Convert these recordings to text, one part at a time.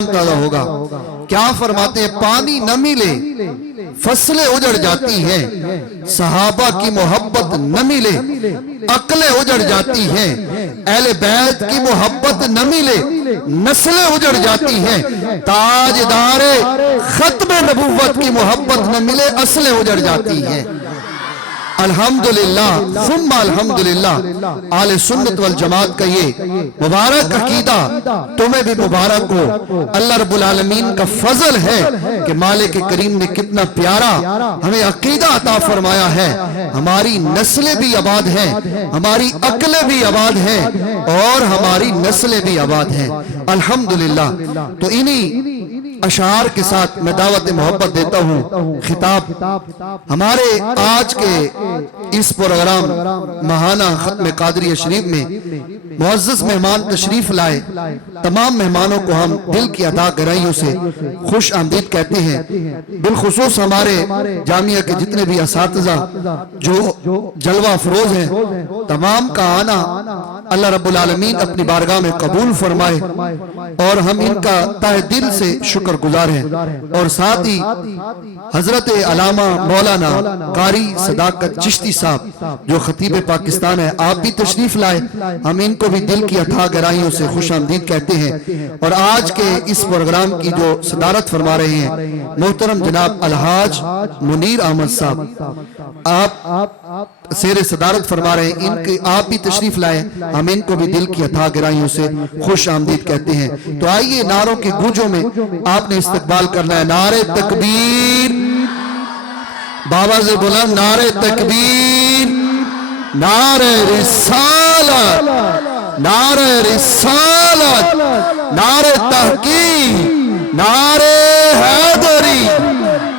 تازہ ہوگا. کیا فرماتے ہیں؟ پانی نہ ملے فصلیں اجڑ جاتی ہیں، صحابہ کی محبت نہ ملے عقلیں اجڑ جاتی ہیں، اہل بیت کی محبت نہ ملے نسلیں اجڑ جاتی ہیں، تاجدار ختم نبوت کی محبت نہ ملے اصلیں اجڑ جاتی ہیں. الحمدللہ ثم الحمدللہ اہل سنت والجماعت کا یہ مبارک عقیدہ تمہیں بھی مبارک ہو. اللہ رب العالمین کا فضل ہے کہ مالک کریم نے کتنا پیارا ہمیں عقیدہ عطا فرمایا ہے. ہماری نسلیں بھی آباد ہیں، ہماری عقلیں بھی آباد ہیں اور ہماری نسلیں بھی آباد ہیں الحمدللہ. تو انہی اشعار کے ساتھ میں دعوت محبت دیتا ہوں. خطاب ہمارے آج کے اس پروگرام ماہانہ ختم قادریہ شریف میں معزز مہمان تشریف لائے تمام مہمانوں کو ہم دل کی ادا گہرائیوں سے خوش آمدید کہتے ہیں. بالخصوص ہمارے جامعہ کے جتنے بھی اساتذہ جو جلوہ افروز ہیں، تمام کا آنا اللہ رب العالمین اپنی بارگاہ میں قبول فرمائے اور ہم ان کا تہ دل سے شکر گزار ہیں. اور ساتھ ہی حضرت علامہ مولانا قاری صداقت چشتی صاحب جو خطیب پاکستان ہے، آپ بھی تشریف لائے، ہم ان کو بھی دل کی اتھاہ گہرائیوں سے خوش آمدید کہتے ہیں. اور آج کے اس پروگرام کی جو صدارت فرما رہے ہیں محترم جناب الحاج منیر احمد صاحب، آپ سیر صدارت فرما رہے ہیں، ان کے آپ بھی تشریف لائے، ہم ان کو بھی دل کی اتھاہ گہرائیوں سے خوش آمدید کہتے ہیں. تو آئیے نعروں کی گونجوں میں آپ نے استقبال کرنا ہے. نعرہ تکبیر، بابا سے بولا نعرہ تکبیر، نعرہ رسالت، نعرہ رسالت، نعرہ تحقیق، نعرہ حیدری،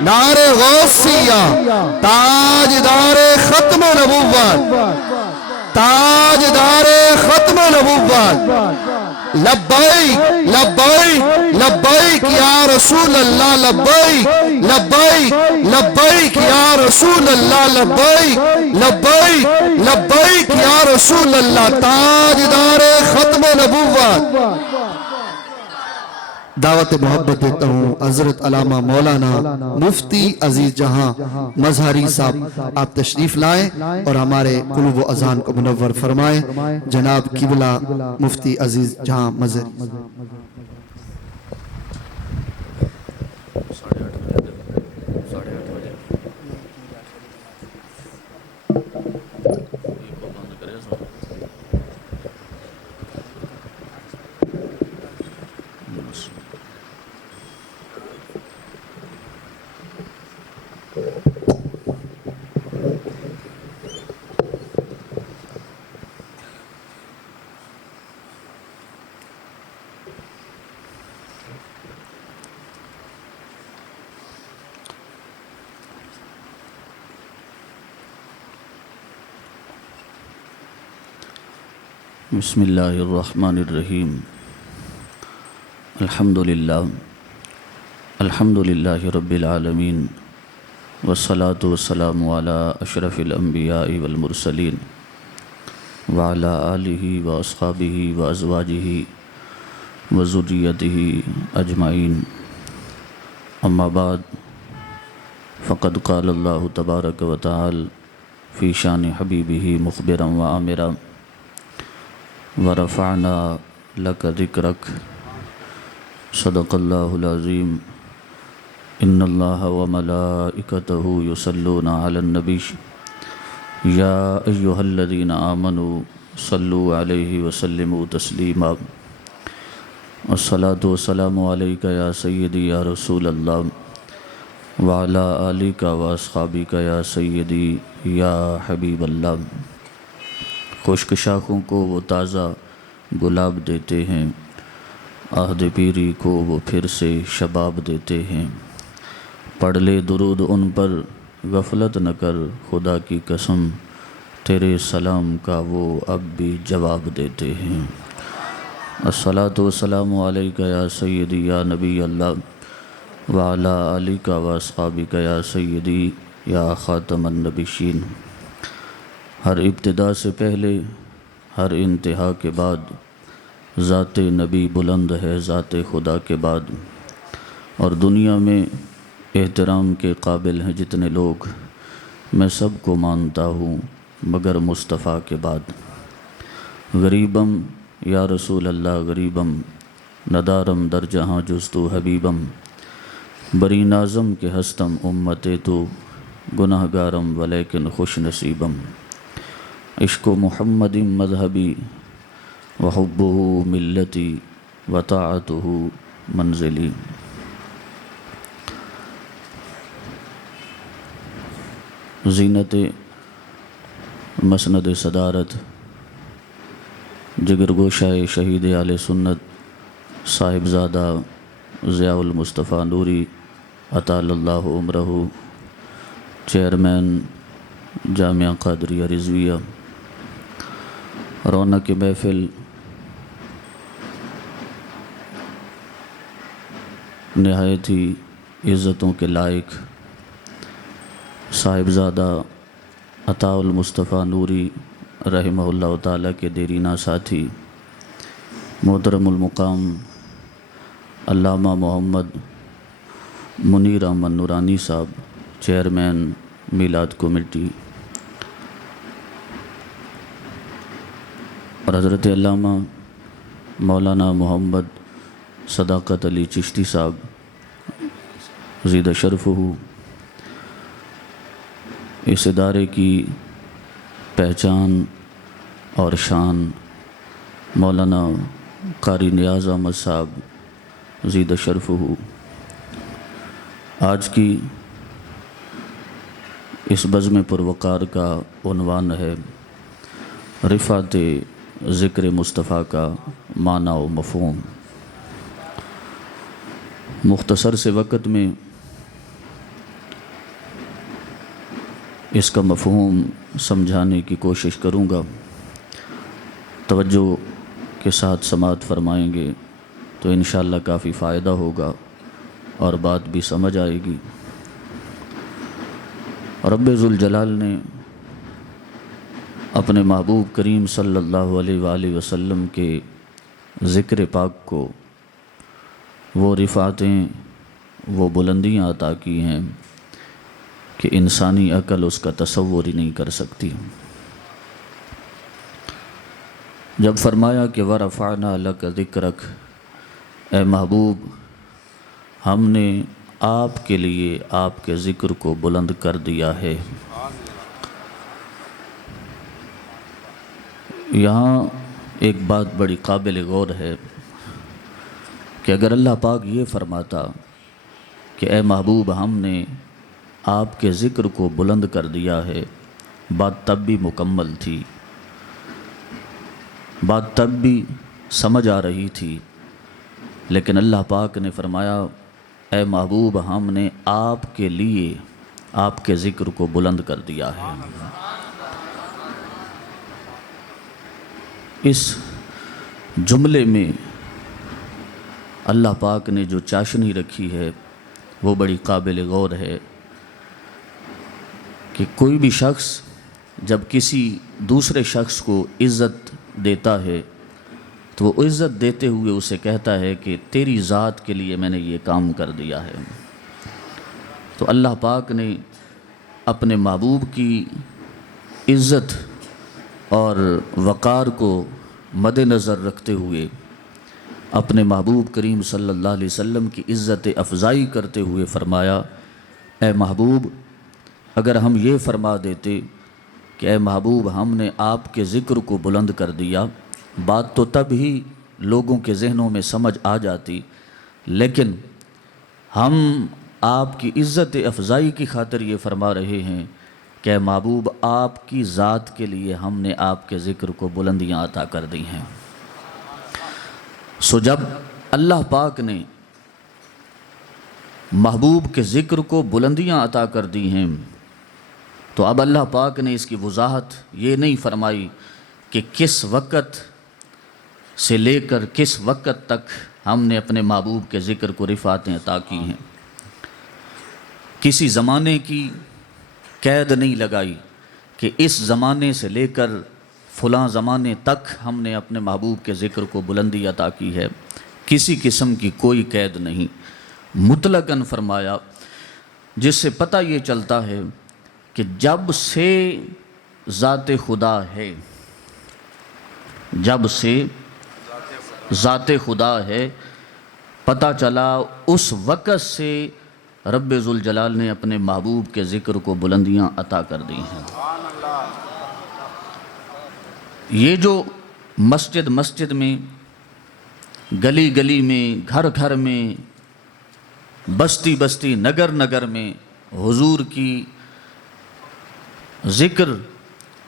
نعرہ غوثیہ، تاجدار ختم نبوت، تاجدار ختم نبوت. لبیک لبیک لبیک یا رسول اللہ، لبیک لبیک لبیک یا رسول اللہ، لبیک لبیک لبیک یا رسول اللہ. تاجدار ختم نبوت. دعوت محبت دیتا ہوں حضرت علامہ مولانا مفتی عزیز جہاں مظہری صاحب، آپ تشریف لائیں اور ہمارے قلوب و اذان کو منور فرمائیں. جناب قبلہ مفتی عزیز جہاں مظہری. بسم اللہ الرحمن الرحیم. الحمدللہ رب العالمین والصلاة والسلام علی اشرف الانبیاء والمرسلین وعلی آلہ واصحابہ وازواجہ وذریتہ اجمعین. اما بعد فقد قال اللہ تبارک و تعالی فی شان حبیبہ مخبرا وآمرا ورفعنا لک ذکرک. صدق اللہ العظیم. ان اللہ وملائکتہ یصلون علی النبی یا ایہا الذین آمنوا صلوا علیہ وسلموا تسلیما. الصلاۃ والسلام علیک یا سیدی یا رسول اللہ وعلی آلک واصحابک یا سیدی یا حبیب اللہ. خشک شاخوں کو وہ تازہ گلاب دیتے ہیں، عہد پیری کو وہ پھر سے شباب دیتے ہیں. پڑھ لے درود ان پر غفلت نہ کر، خدا کی قسم تیرے سلام کا وہ اب بھی جواب دیتے ہیں. الصلاۃ والسلام علیک یا سیدی یا نبی اللہ وعلی آلک واصحابک یا سیدی یا خاتم النبیین. ہر ابتدا سے پہلے، ہر انتہا کے بعد ذات نبی بلند ہے ذات خدا کے بعد، اور دنیا میں احترام کے قابل ہیں جتنے لوگ، میں سب کو مانتا ہوں مگر مصطفیٰ کے بعد۔ غریبم یا رسول اللہ غریبم، ندارم در جہاں جستو حبیبم، بری نازم کے ہستم امت تو، گناہ گارم ولیکن خوش نصیبم، عشق و محمد مذہبی وحبہ ملتی وطاعتہ منزلی۔ زینت مسند صدارت جگر گوشہ شہید اہل سنت صاحبزادہ ضیاء المصطفیٰ نوری اطال اللہ عمرہ، چیئرمین جامعہ قادریہ رضویہ، رونق محفل نہایت ہی عزتوں کے لائق صاحبزادہ عطاء المصطفیٰ نوری رحمہ اللہ تعالیٰ کے دیرینہ ساتھی محترم المقام علامہ محمد منیر احمد نورانی صاحب، چیئرمین میلاد کمیٹی، اور حضرت علامہ مولانا محمد صداقت علی چشتی صاحب زید شرفہ، اس ادارے کی پہچان اور شان مولانا قاری نیاز احمد صاحب زید شرفہ۔ آج کی اس بزم پروقار کا عنوان ہے رفعت ذکر مصطفیٰ کا معنی و مفہوم۔ مختصر سے وقت میں اس کا مفہوم سمجھانے کی کوشش کروں گا، توجہ کے ساتھ سماعت فرمائیں گے تو انشاءاللہ کافی فائدہ ہوگا اور بات بھی سمجھ آئے گی۔ رب ذوالجلال نے اپنے محبوب کریم صلی اللہ علیہ وآلہ وسلم کے ذکر پاک کو وہ رفعتیں، وہ بلندیاں عطا کی ہیں کہ انسانی عقل اس کا تصور ہی نہیں کر سکتی۔ جب فرمایا کہ وَرَفَعْنَا لَكَ ذِكْرَكَ، اے محبوب ہم نے آپ کے لیے آپ کے ذکر کو بلند کر دیا ہے، یہاں ایک بات بڑی قابل غور ہے کہ اگر اللہ پاک یہ فرماتا کہ اے محبوب ہم نے آپ کے ذکر کو بلند کر دیا ہے، بات تب بھی مکمل تھی، بات تب بھی سمجھ آ رہی تھی، لیکن اللہ پاک نے فرمایا اے محبوب ہم نے آپ کے لیے آپ کے ذکر کو بلند کر دیا ہے۔ اس جملے میں اللہ پاک نے جو چاشنی رکھی ہے وہ بڑی قابل غور ہے کہ کوئی بھی شخص جب کسی دوسرے شخص کو عزت دیتا ہے تو وہ عزت دیتے ہوئے اسے کہتا ہے کہ تیری ذات کے لیے میں نے یہ کام کر دیا ہے۔ تو اللہ پاک نے اپنے محبوب کی عزت اور وقار کو مد نظر رکھتے ہوئے اپنے محبوب کریم صلی اللہ علیہ وسلم کی عزت افزائی کرتے ہوئے فرمایا اے محبوب اگر ہم یہ فرما دیتے کہ اے محبوب ہم نے آپ کے ذکر کو بلند کر دیا، بات تو تب ہی لوگوں کے ذہنوں میں سمجھ آ جاتی، لیکن ہم آپ کی عزت افزائی کی خاطر یہ فرما رہے ہیں کہ اے محبوب آپ کی ذات کے لیے ہم نے آپ کے ذکر کو بلندیاں عطا کر دی ہیں۔ سو جب اللہ پاک نے محبوب کے ذکر کو بلندیاں عطا کر دی ہیں تو اب اللہ پاک نے اس کی وضاحت یہ نہیں فرمائی کہ کس وقت سے لے کر کس وقت تک ہم نے اپنے محبوب کے ذکر کو رفعتیں عطا کی ہیں، کسی زمانے کی قید نہیں لگائی کہ اس زمانے سے لے کر فلاں زمانے تک ہم نے اپنے محبوب کے ذکر کو بلندی عطا کی ہے، کسی قسم کی کوئی قید نہیں، مطلقاً فرمایا، جس سے پتہ یہ چلتا ہے کہ جب سے ذات خدا ہے، جب سے ذات خدا ہے، پتہ چلا اس وقت سے رب ذوالجلال نے اپنے محبوب کے ذکر کو بلندیاں عطا کر دی ہیں۔ یہ جو مسجد مسجد میں، گلی گلی میں، گھر گھر میں، بستی بستی، نگر نگر میں حضور کی ذکر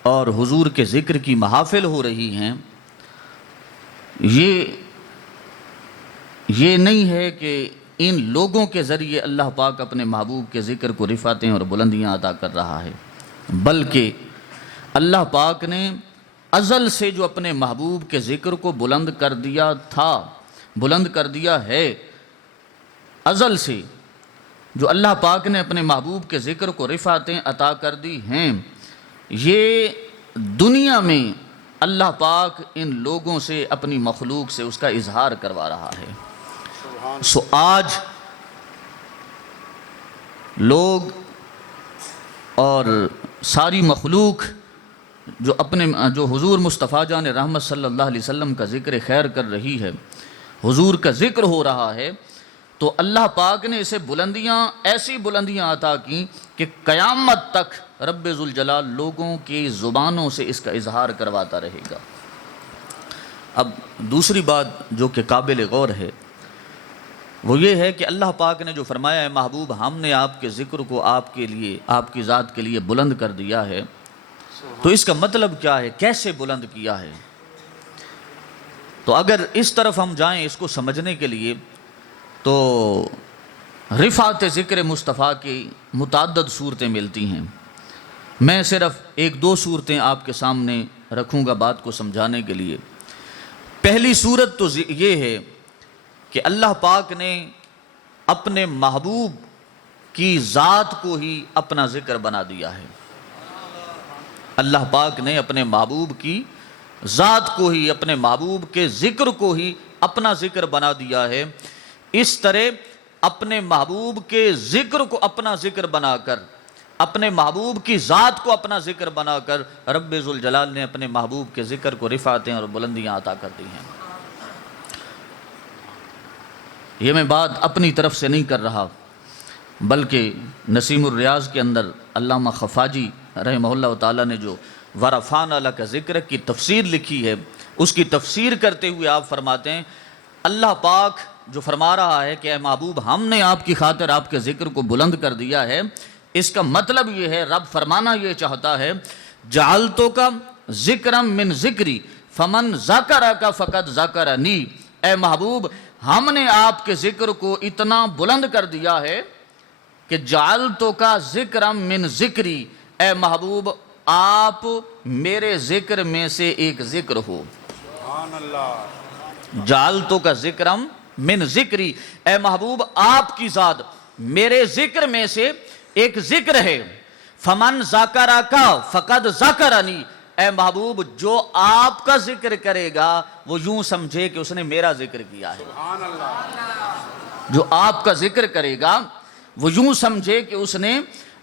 اور حضور کے ذکر کی محافل ہو رہی ہیں، یہ نہیں ہے کہ ان لوگوں کے ذریعے اللہ پاک اپنے محبوب کے ذکر کو رفعتیں اور بلندیاں عطا کر رہا ہے، بلکہ اللہ پاک نے ازل سے جو اپنے محبوب کے ذکر کو بلند کر دیا تھا، بلند کر دیا ہے، ازل سے جو اللہ پاک نے اپنے محبوب کے ذکر کو رفعتیں عطا کر دی ہیں، یہ دنیا میں اللہ پاک ان لوگوں سے، اپنی مخلوق سے اس کا اظہار کروا رہا ہے۔ سو آج لوگ اور ساری مخلوق جو حضور مصطفیٰ جان رحمت صلی اللہ علیہ وسلم کا ذکر خیر کر رہی ہے، حضور کا ذکر ہو رہا ہے، تو اللہ پاک نے اسے بلندیاں، ایسی بلندیاں عطا کی کہ قیامت تک رب ذوالجلال لوگوں کی زبانوں سے اس کا اظہار کرواتا رہے گا۔ اب دوسری بات جو کہ قابل غور ہے وہ یہ ہے کہ اللہ پاک نے جو فرمایا ہے محبوب ہم نے آپ کے ذکر کو آپ کے لیے، آپ کی ذات کے لیے بلند کر دیا ہے، تو اس کا مطلب کیا ہے، کیسے بلند کیا ہے؟ تو اگر اس طرف ہم جائیں اس کو سمجھنے کے لیے، تو رفعت ذکر مصطفیٰ کی متعدد صورتیں ملتی ہیں۔ میں صرف ایک دو صورتیں آپ کے سامنے رکھوں گا بات کو سمجھانے کے لیے۔ پہلی صورت تو یہ ہے کہ اللہ پاک نے اپنے محبوب کی ذات کو ہی اپنا ذکر بنا دیا ہے۔ اللہ پاک نے اپنے محبوب کی ذات کو ہی، اپنے محبوب کے ذکر کو ہی اپنا ذکر بنا دیا ہے۔ اس طرح اپنے محبوب کے ذکر کو اپنا ذکر بنا کر، اپنے محبوب کی ذات کو اپنا ذکر بنا کر رب ذوالجلال نے اپنے محبوب کے ذکر کو رفعتیں اور بلندیاں عطا کر دی ہیں۔ یہ میں بات اپنی طرف سے نہیں کر رہا، بلکہ نسیم الریاض کے اندر علامہ خفاجی رحمہ اللہ تعالیٰ نے جو ورفعنا لک ذکر کی تفسیر لکھی ہے، اس کی تفسیر کرتے ہوئے آپ فرماتے ہیں اللہ پاک جو فرما رہا ہے کہ اے محبوب ہم نے آپ کی خاطر آپ کے ذکر کو بلند کر دیا ہے، اس کا مطلب یہ ہے، رب فرمانا یہ چاہتا ہے جعلتک ذکرا من ذکری فمن ذکرک فقد ذکرنی، اے محبوب ہم نے آپ کے ذکر کو اتنا بلند کر دیا ہے کہ جعلتک ذکرا من ذکری، اے محبوب آپ میرے ذکر میں سے ایک ذکر ہو۔ جعلتک ذکرا من ذکری، اے محبوب آپ کی ذات میرے ذکر میں سے ایک ذکر ہے۔ فمن ذکرک فقد ذکرنی، اے محبوب جو آپ کا ذکر کرے گا وہ یوں سمجھے کہ اس نے میرا ذکر کیا ہے۔ جو آپ کا ذکر کرے گا وہ یوں سمجھے کہ اس نے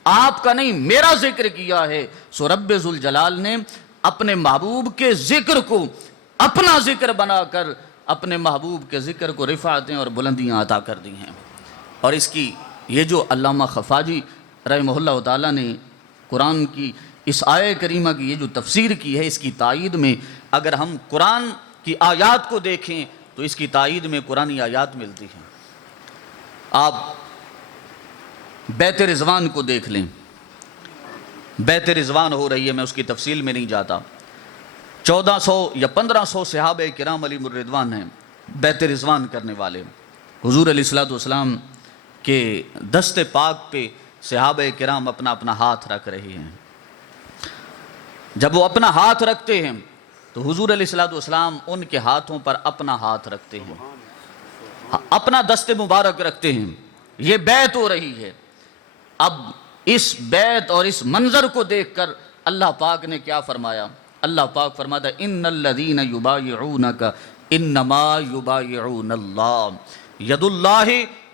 آپ کا نہیں میرا ذکر کیا ہے۔ سو رب ذوالجلال نے اپنے محبوب کے ذکر کو اپنا ذکر بنا کر اپنے محبوب کے ذکر کو رفعتیں اور بلندیاں عطا کر دی ہیں۔ اور اس کی یہ جو علامہ خفاجی رحمہ اللہ تعالیٰ نے قرآن کی اس آیہ کریمہ کی یہ جو تفسیر کی ہے، اس کی تائید میں اگر ہم قرآن کی آیات کو دیکھیں تو اس کی تائید میں قرآنی آیات ملتی ہیں۔ آپ بیت رضوان کو دیکھ لیں، بیت رضوان ہو رہی ہے، میں اس کی تفصیل میں نہیں جاتا، 1400 یا 1500 صحابہ کرام علیہم الرضوان ہیں بیت رضوان کرنے والے۔ حضور علیہ الصلوۃ والسلام کے دست پاک پہ صحابہ کرام اپنا اپنا ہاتھ رکھ رہے ہیں۔ جب وہ اپنا ہاتھ رکھتے ہیں تو حضور علیہ الصلوۃ والسلام ان کے ہاتھوں پر اپنا ہاتھ رکھتے ہیں، اپنا دست مبارک رکھتے ہیں۔ یہ بیعت ہو رہی ہے۔ اب اس بیعت اور اس منظر کو دیکھ کر اللہ پاک نے کیا فرمایا؟ اللہ پاک فرماتا ہے ان الذین یبایعونک انما یبایعون اللہ ید اللہ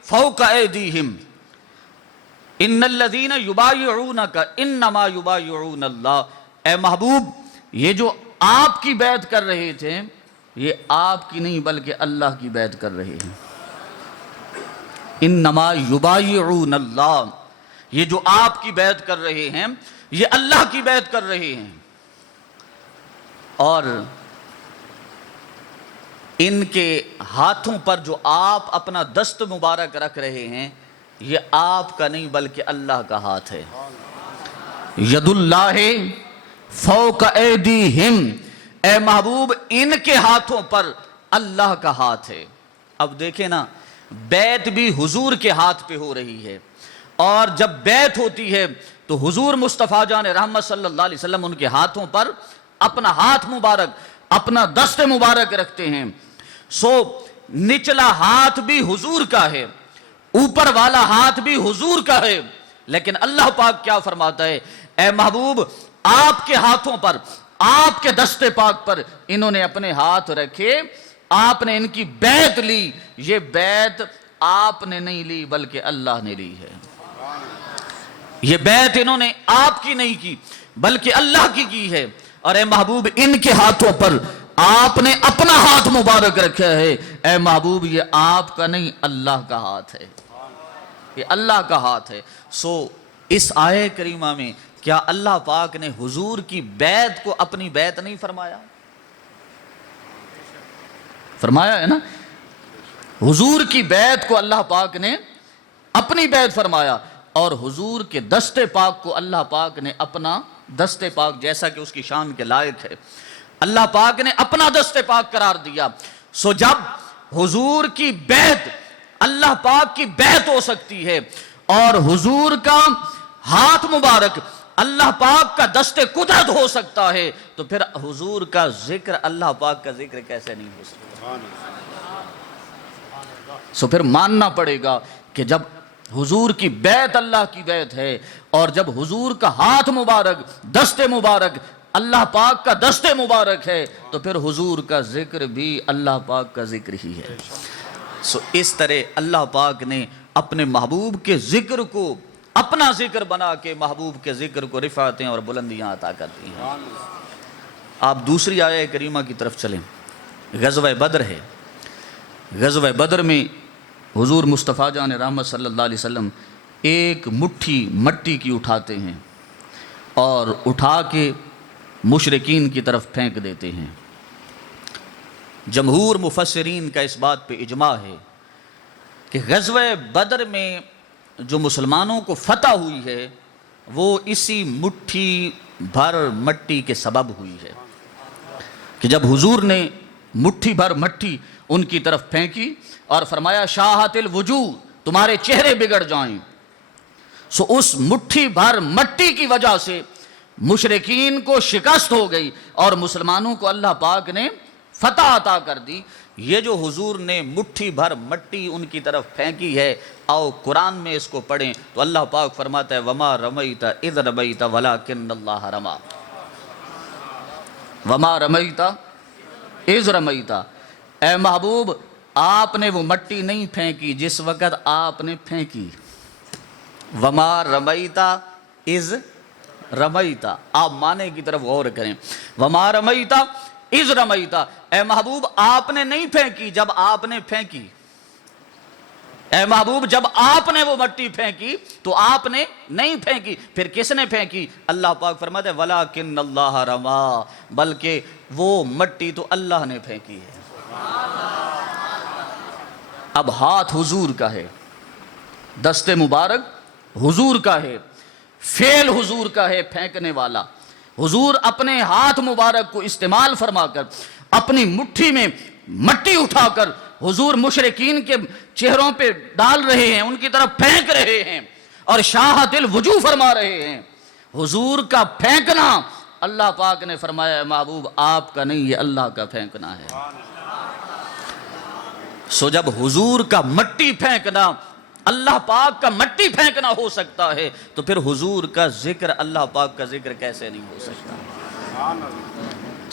فوق ایدیہم ان الذین یبایعونک انما یبایعون اللہ. اے محبوب یہ جو آپ کی بیعت کر رہے تھے یہ آپ کی نہیں بلکہ اللہ کی بیعت کر رہے ہیں. انما یبایعون اللہ یہ جو آپ کی بیعت کر رہے ہیں یہ اللہ کی بیعت کر رہے ہیں اور ان کے ہاتھوں پر جو آپ اپنا دست مبارک رکھ رہے ہیں یہ آپ کا نہیں بلکہ اللہ کا ہاتھ ہے. ید اللہ فوق ایدیہم اے محبوب ان کے ہاتھوں پر اللہ کا ہاتھ ہے. اب دیکھیں نا بیعت بھی حضور کے ہاتھ پہ ہو رہی ہے اور جب بیعت ہوتی ہے تو حضور مصطفیٰ جان رحمت صلی اللہ علیہ وسلم ان کے ہاتھوں پر اپنا ہاتھ مبارک اپنا دست مبارک رکھتے ہیں. سو نچلا ہاتھ بھی حضور کا ہے اوپر والا ہاتھ بھی حضور کا ہے لیکن اللہ پاک کیا فرماتا ہے اے محبوب آپ کے ہاتھوں پر آپ کے دست پاک پر انہوں نے اپنے ہاتھ رکھے آپ نے ان کی بیعت لی. یہ بیعت آپ نے نہیں لی بلکہ اللہ نے لی ہے. یہ بیعت انہوں نے آپ کی نہیں کی بلکہ اللہ کی ہے. اور اے محبوب ان کے ہاتھوں پر آپ نے اپنا ہاتھ مبارک رکھا ہے. اے محبوب یہ آپ کا نہیں اللہ کا ہاتھ ہے یہ اللہ کا ہاتھ ہے. سو اس آیہ کریمہ میں کیا اللہ پاک نے حضور کی بیعت کو اپنی بیعت نہیں فرمایا؟ فرمایا ہے نا. حضور کی بیعت کو اللہ پاک نے اپنی بیعت فرمایا اور حضور کے دست پاک کو اللہ پاک نے اپنا دست پاک جیسا کہ اس کی شان کے لائق ہے اللہ پاک نے اپنا دست پاک قرار دیا. سو جب حضور کی بیعت اللہ پاک کی بیعت ہو سکتی ہے اور حضور کا ہاتھ مبارک اللہ پاک کا دست قدرت ہو سکتا ہے تو پھر حضور کا ذکر اللہ پاک کا ذکر کیسے نہیں ہو سکتا؟ سو پھر ماننا پڑے گا کہ جب حضور کی بیعت اللہ کی بیعت ہے اور جب حضور کا ہاتھ مبارک دست مبارک اللہ پاک کا دست مبارک ہے تو پھر حضور کا ذکر بھی اللہ پاک کا ذکر ہی ہے. سو اس طرح اللہ پاک نے اپنے محبوب کے ذکر کو اپنا ذکر بنا کے محبوب کے ذکر کو رفعتیں اور بلندیاں عطا کرتی ہیں. آپ دوسری آیہ کریمہ کی طرف چلیں. غزوہ بدر ہے. غزوہ بدر میں حضور مصطفیٰ جان رحمت صلی اللہ علیہ وسلم ایک مٹھی مٹی کی اٹھاتے ہیں اور اٹھا کے مشرکین کی طرف پھینک دیتے ہیں. جمہور مفسرین کا اس بات پہ اجماع ہے کہ غزوہ بدر میں جو مسلمانوں کو فتح ہوئی ہے وہ اسی مٹھی بھر مٹی کے سبب ہوئی ہے کہ جب حضور نے مٹھی بھر مٹی ان کی طرف پھینکی اور فرمایا شاہت الوجوہ تمہارے چہرے بگڑ جائیں. سو اس مٹھی بھر مٹی کی وجہ سے مشرکین کو شکست ہو گئی اور مسلمانوں کو اللہ پاک نے فتح عطا کر دی. یہ جو حضور نے مٹھی بھر مٹی ان کی طرف پھینکی ہے آؤ قرآن میں اس کو پڑھیں تو اللہ پاک فرماتا ہے وما رمیت اذ رمیت ولکن اللہ رما. وما رمیت اذ رمیت اے محبوب آپ نے وہ مٹی نہیں پھینکی جس وقت آپ نے پھینکی. وما رمیت اذ رمیت آپ معنی کی طرف غور کریں. وما رمیت اذ رمیت اے محبوب آپ نے نہیں پھینکی جب آپ نے پھینکی. اے محبوب جب آپ نے وہ مٹی پھینکی تو آپ نے نہیں پھینکی پھر کس نے پھینکی؟ اللہ پاک فرماتے ہیں ولکن اللہ رما بلکہ وہ مٹی تو اللہ نے پھینکی ہے. اب ہاتھ حضور کا ہے دست مبارک حضور کا ہے فعل حضور کا ہے پھینکنے والا. حضور اپنے ہاتھ مبارک کو استعمال فرما کر اپنی مٹھی میں مٹی اٹھا کر حضور مشرکین کے چہروں پہ ڈال رہے ہیں ان کی طرف پھینک رہے ہیں اور شاہت الوجوہ فرما رہے ہیں. حضور کا پھینکنا اللہ پاک نے فرمایا محبوب آپ کا نہیں یہ اللہ کا پھینکنا ہے. سو جب حضور کا مٹی پھینکنا اللہ پاک کا مٹی پھینکنا ہو سکتا ہے تو پھر حضور کا ذکر اللہ پاک کا ذکر کیسے نہیں ہو سکتا؟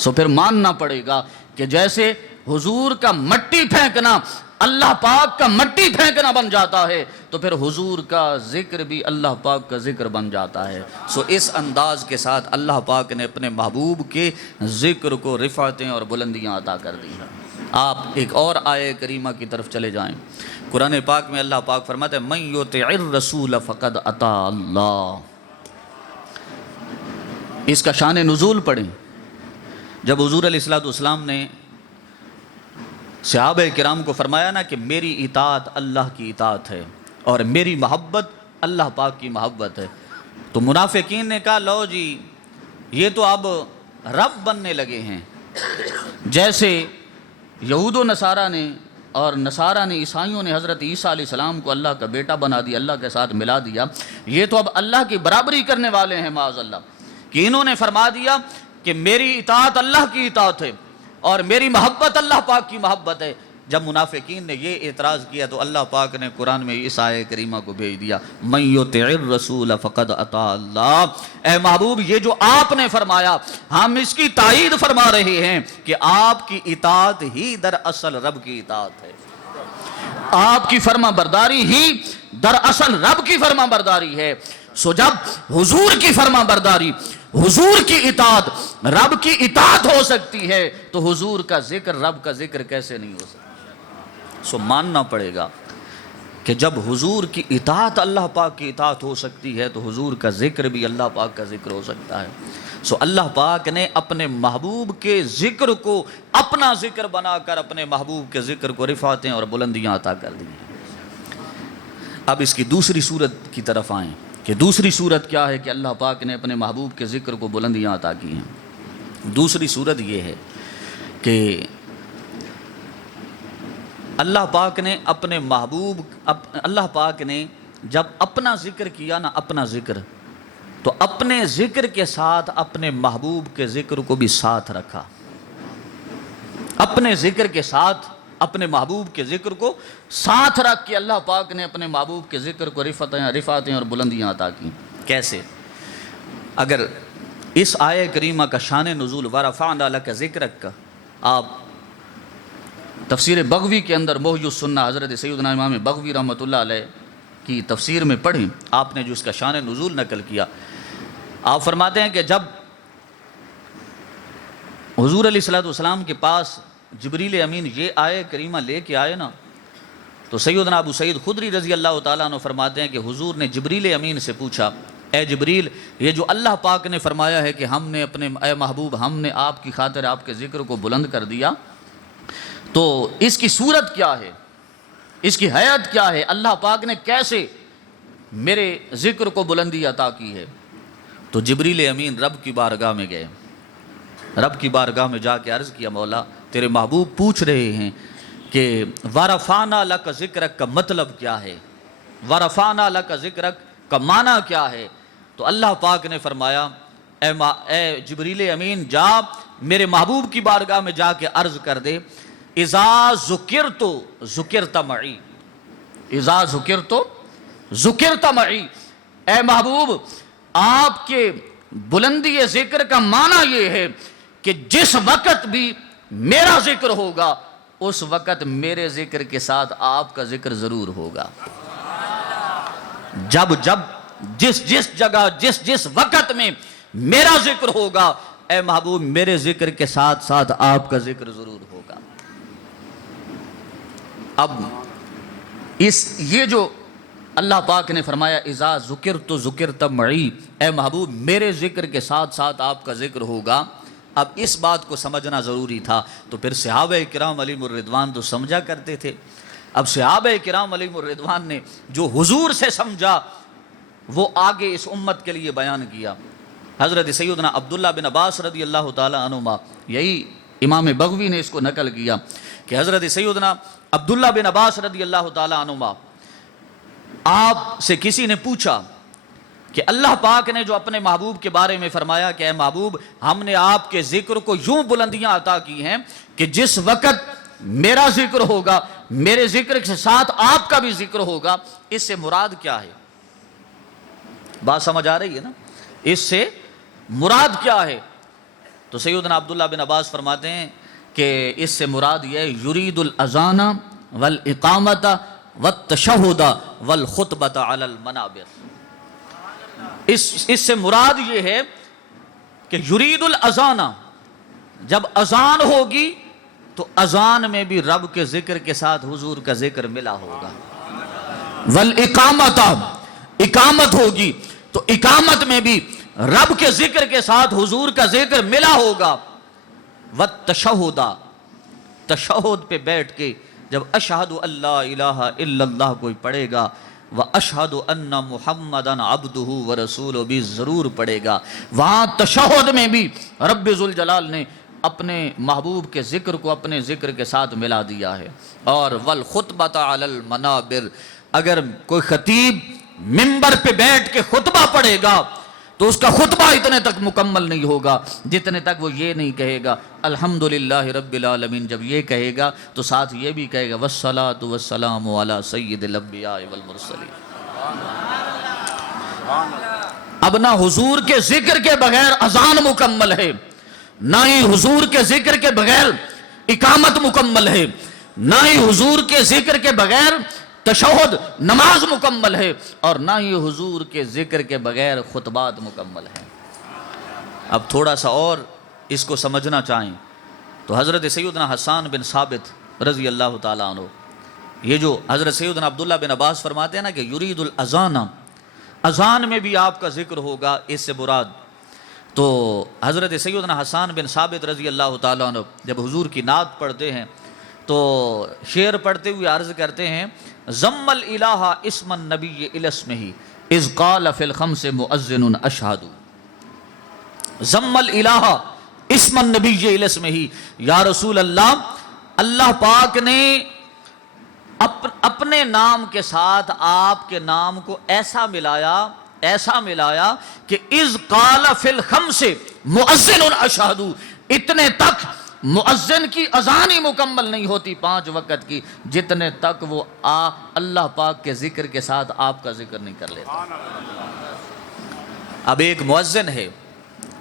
سو پھر ماننا پڑے گا کہ جیسے حضور کا مٹی پھینکنا اللہ پاک کا مٹی پھینکنا بن جاتا ہے، تو پھر حضور کا ذکر بھی اللہ پاک کا ذکر بن جاتا ہے۔ سو اس انداز کے ساتھ اللہ پاک نے اپنے محبوب کے ذکر کو رفعتیں اور بلندیاں عطا کر دی ہیں۔ آپ ایک اور آیہ کریمہ کی طرف چلے جائیں، قرآن پاک میں اللہ پاک فرماتے ہیں من یطع الرسول فقد اطاع اللہ۔ اس کا شان نزول پڑھیں۔ جب حضور علیہ السلام نے صحابہ کرام کو فرمایا نا کہ میری اطاعت اللہ کی اطاعت ہے اور میری محبت اللہ پاک کی محبت ہے، تو منافقین نے کہا لو جی یہ تو اب رب بننے لگے ہیں، جیسے یہود و نصارہ نے اور نصارہ نے عیسائیوں نے حضرت عیسیٰ علیہ السلام کو اللہ کا بیٹا بنا دیا، اللہ کے ساتھ ملا دیا، یہ تو اب اللہ کی برابری کرنے والے ہیں معاذ اللہ، کہ انہوں نے فرما دیا کہ میری اطاعت اللہ کی اطاعت ہے اور میری محبت اللہ پاک کی محبت ہے۔ جب منافقین نے یہ اعتراض کیا تو اللہ پاک نے قرآن میں اس آیہ کریمہ کو بھیج دیا من یطع الرسول فقد اطاع اللہ۔ اے محبوب یہ جو آپ نے فرمایا ہم اس کی تائید فرما رہے ہیں کہ آپ کی اطاعت ہی دراصل رب کی اطاعت ہے، آپ کی فرما برداری ہی دراصل رب کی فرما برداری ہے۔ سو جب حضور کی فرما برداری، حضور کی اطاعت رب کی اطاعت ہو سکتی ہے تو حضور کا ذکر رب کا ذکر کیسے نہیں ہو سکتا؟ سو ماننا پڑے گا کہ جب حضور کی اطاعت اللہ پاک کی اطاعت ہو سکتی ہے تو حضور کا ذکر بھی اللہ پاک کا ذکر ہو سکتا ہے۔ سو اللہ پاک نے اپنے محبوب کے ذکر کو اپنا ذکر بنا کر اپنے محبوب کے ذکر کو رفعتیں اور بلندیاں عطا کر دی ہیں۔ اب اس کی دوسری صورت کی طرف آئیں کہ دوسری صورت کیا ہے کہ اللہ پاک نے اپنے محبوب کے ذکر کو بلندیاں عطا کی ہیں۔ دوسری صورت یہ ہے کہ اللہ پاک نے اپنے محبوب اللہ پاک نے جب اپنا ذکر کیا نا، اپنا ذکر، تو اپنے ذکر کے ساتھ اپنے محبوب کے ذکر کو بھی ساتھ رکھا، اپنے ذکر کے ساتھ اپنے محبوب کے ذکر کو ساتھ رکھ کے اللہ پاک نے اپنے محبوب کے ذکر کو رفعتیں اور بلندیاں عطا کی۔ کیسے؟ اگر اس آیہ کریمہ کا شان نزول ورفعنا لک ذکرک کا آپ تفسیر بغوی کے اندر محی السنہ حضرت سیدنا امام بغوی رحمۃ اللہ علیہ کی تفسیر میں پڑھیں، آپ نے جو اس کا شان نزول نقل کیا، آپ فرماتے ہیں کہ جب حضور علیہ السلام کے پاس جبریل امین یہ آیہ کریمہ لے کے آئے نا، تو سیدنا ابو سعید خدری رضی اللہ تعالیٰ عنہ فرماتے ہیں کہ حضور نے جبریل امین سے پوچھا اے جبریل یہ جو اللہ پاک نے فرمایا ہے کہ ہم نے اپنے اے محبوب ہم نے آپ کی خاطر آپ کے ذکر کو بلند کر دیا، تو اس کی صورت کیا ہے، اس کی حیت کیا ہے، اللہ پاک نے کیسے میرے ذکر کو بلندی عطا کی ہے؟ تو جبریل امین رب کی بارگاہ میں گئے، رب کی بارگاہ میں جا کے عرض کیا مولا تیرے محبوب پوچھ رہے ہیں کہ ورفعنا لک ذکرک کا مطلب کیا ہے، ورفعنا لک ذکرک کا معنی کیا ہے؟ تو اللہ پاک نے فرمایا اے جبریل امین جا میرے محبوب کی بارگاہ میں جا کے عرض کر دے اذا ذکرت ذکرت معی، اذا ذکرت ذکرت معی، اے محبوب آپ کے بلندی ذکر کا معنی یہ ہے کہ جس وقت بھی میرا ذکر ہوگا اس وقت میرے ذکر کے ساتھ آپ کا ذکر ضرور ہوگا، جب جس جگہ جس وقت میں میرا ذکر ہوگا اے محبوب میرے ذکر کے ساتھ ساتھ آپ کا ذکر ضرور ہوگا۔ اب یہ جو اللہ پاک نے فرمایا اذا ذکرت ذکرت معی، اے محبوب میرے ذکر کے ساتھ ساتھ آپ کا ذکر ہوگا، اب اس بات کو سمجھنا ضروری تھا۔ تو پھر صحابہ کرام علیہم الرضوان تو سمجھا کرتے تھے، اب صحابہ کرام علیہم الرضوان نے جو حضور سے سمجھا وہ آگے اس امت کے لیے بیان کیا۔ حضرت سیدنا عبداللہ بن عباس رضی اللہ تعالیٰ عنہما، یہی امام بغوی نے اس کو نقل کیا کہ حضرت سیدنا عبداللہ بن عباس رضی اللہ تعالیٰ عنہما آپ سے کسی نے پوچھا کہ اللہ پاک نے جو اپنے محبوب کے بارے میں فرمایا کہ اے محبوب ہم نے آپ کے ذکر کو یوں بلندیاں عطا کی ہیں کہ جس وقت میرا ذکر ہوگا میرے ذکر کے ساتھ آپ کا بھی ذکر ہوگا، اس سے مراد کیا ہے؟ بات سمجھ آ رہی ہے نا؟ اس سے مراد کیا ہے؟ تو سیدنا عبداللہ بن عباس فرماتے ہیں کہ اس سے مراد یہ یرید الاذان والاقامت والتشہد والخطبۃ علی المنابر، اس سے مراد یہ ہے کہ یرید الاذان، جب اذان ہوگی تو اذان میں بھی رب کے ذکر کے ساتھ حضور کا ذکر ملا ہوگا، والاقامت، اقامت ہوگی تو اقامت میں بھی رب کے ذکر کے ساتھ حضور کا ذکر ملا ہوگا، والتشہد، تشہد پہ بیٹھ کے جب اشہد اللہ الہ الا اللہ کوئی پڑھے گا، واشہد ان محمدًا عبدہ ورسولہ بھی ضرور پڑھے گا، وہاں تشہد میں بھی رب ذوالجلال نے اپنے محبوب کے ذکر کو اپنے ذکر کے ساتھ ملا دیا ہے۔ اور والخطبۃ علی المنابر، اگر کوئی خطیب منبر پہ بیٹھ کے خطبہ پڑھے گا تو اس کا خطبہ اتنے تک مکمل نہیں ہوگا جتنے تک وہ یہ نہیں کہے گا الحمدللہ رب العالمین۔ جب یہ کہے گا تو ساتھ یہ بھی کہے گا والصلاۃ والسلام علی سید الانبیاء والمرسلین۔ اب نہ حضور کے ذکر کے بغیر اذان مکمل ہے، نہ ہی حضور کے ذکر کے بغیر اقامت مکمل ہے، نہ ہی حضور کے ذکر کے بغیر تشہد نماز مکمل ہے، اور نہ ہی حضور کے ذکر کے بغیر خطبات مکمل ہیں۔ اب تھوڑا سا اور اس کو سمجھنا چاہیں تو حضرت سیدنا حسان بن ثابت رضی اللہ تعالیٰ عنہ، یہ جو حضرت سیدنا عبداللہ بن عباس فرماتے ہیں نا کہ یرید الاذان، اذان میں بھی آپ کا ذکر ہوگا، اس سے مراد تو حضرت سیدنا حسان بن ثابت رضی اللہ تعالیٰ عنہ جب حضور کی نعت پڑھتے ہیں تو شعر پڑھتے ہوئے عرض کرتے ہیں ضم الالہ اسم النبی الی اسمہ اذ قال فی الخمس مؤذن اشہد، ضم الالہ اسم النبی الی اسمہ، یا رسول اللہ، اللہ پاک نے اپنے نام کے ساتھ آپ کے نام کو ایسا ملایا کہ اذ قال فی الخمس مؤذن اشہد، اتنے تک مؤذن کی اذان ہی مکمل نہیں ہوتی 5 وقت کی جتنے تک وہ اللہ پاک کے ذکر کے ساتھ آپ کا ذکر نہیں کر لیتا۔ اب ایک مؤذن ہے،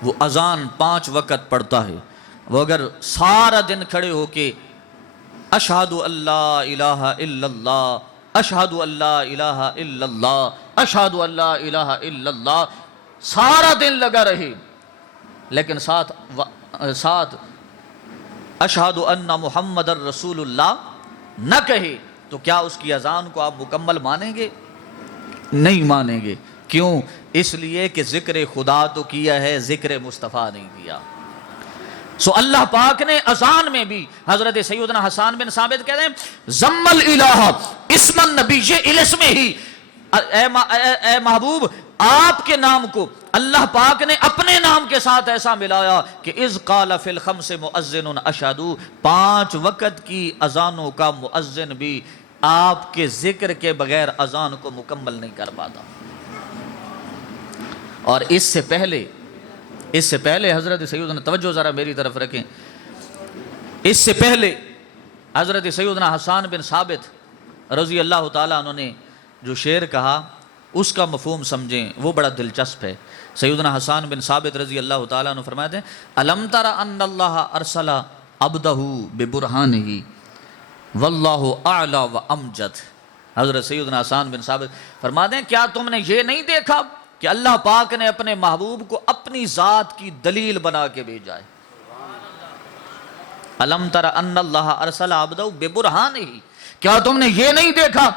وہ اذان 5 وقت پڑھتا ہے، وہ اگر سارا دن کھڑے ہو کے اشہد اللہ الہ الا اللہ، اشہد اللہ الہ الا اللہ، اشہد اللہ الہ الا اللہ سارا دن لگا رہے، لیکن ساتھ اشہد ان محمد الرسول اللہ نہ کہے، تو کیا اس کی اذان کو آپ مکمل مانیں گے؟ نہیں مانیں گے۔ کیوں؟ اس لیے کہ ذکر خدا تو کیا ہے، ذکر مصطفیٰ نہیں کیا۔ سو اللہ پاک نے اذان میں بھی، حضرت سیدنا حسان بن ثابت کہتے ہیں ضم الالہ اسم النبی الی اسمہ، اے محبوب آپ کے نام کو اللہ پاک نے اپنے نام کے ساتھ ایسا ملایا کہ اذ قال فی الخمس مؤذن اشہد، 5 وقت کی اذانوں کا مؤذن بھی آپ کے ذکر کے بغیر اذان کو مکمل نہیں کر پاتا۔ اور اس سے پہلے حضرت سیدنا، توجہ ذرا میری طرف رکھیں، اس سے پہلے حضرت سیدنا حسان بن ثابت رضی اللہ تعالیٰ عنہ نے جو شعر کہا اس کا مفہوم سمجھیں، وہ بڑا دلچسپ ہے۔ سیدنا حسان بن ثابت رضی اللہ تعالیٰ عنہ فرماتے ہیں الم تر ان اللہ ارسل عبدہ ببرہانہ واللہ اعلی و امجد۔ حضرت سیدنا حسان بن ثابت فرماتے ہیں کیا تم نے یہ نہیں دیکھا کہ اللہ پاک نے اپنے محبوب کو اپنی ذات کی دلیل بنا کے بھیجا ہے؟ الم تر ان اللہ ارسل عبدہ ببرہانہ، کیا تم نے یہ نہیں دیکھا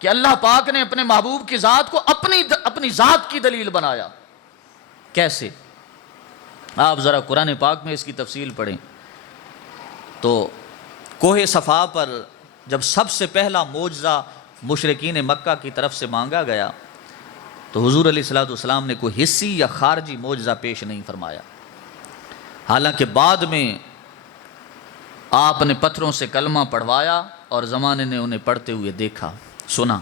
کہ اللہ پاک نے اپنے محبوب کی ذات کو اپنی ذات کی دلیل بنایا؟ کیسے؟ آپ ذرا قرآن پاک میں اس کی تفصیل پڑھیں تو کوہ صفا پر جب سب سے پہلا معجزہ مشرکین مکہ کی طرف سے مانگا گیا تو حضور علیہ الصلوۃ والسلام نے کوئی حصی یا خارجی معجزہ پیش نہیں فرمایا، حالانکہ بعد میں آپ نے پتھروں سے کلمہ پڑھوایا اور زمانے نے انہیں پڑھتے ہوئے دیکھا سنا،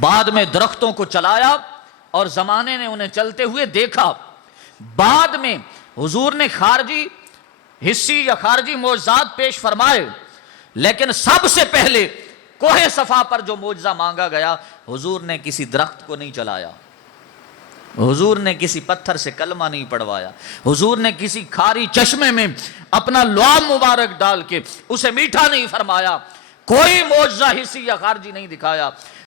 بعد میں درختوں کو چلایا اور زمانے نے انہیں چلتے ہوئے دیکھا، بعد میں حضور نے خارجی حصی یا خارجی معجزات پیش فرمائے، لیکن سب سے پہلے کوہ صفا پر جو معجزہ مانگا گیا حضور نے کسی درخت کو نہیں چلایا، حضور نے کسی پتھر سے کلمہ نہیں پڑھوایا، حضور نے کسی کھاری چشمے میں اپنا لعاب مبارک ڈال کے اسے میٹھا نہیں فرمایا، کوئی معجزہ حسی یا خارجی نہیں دکھایا،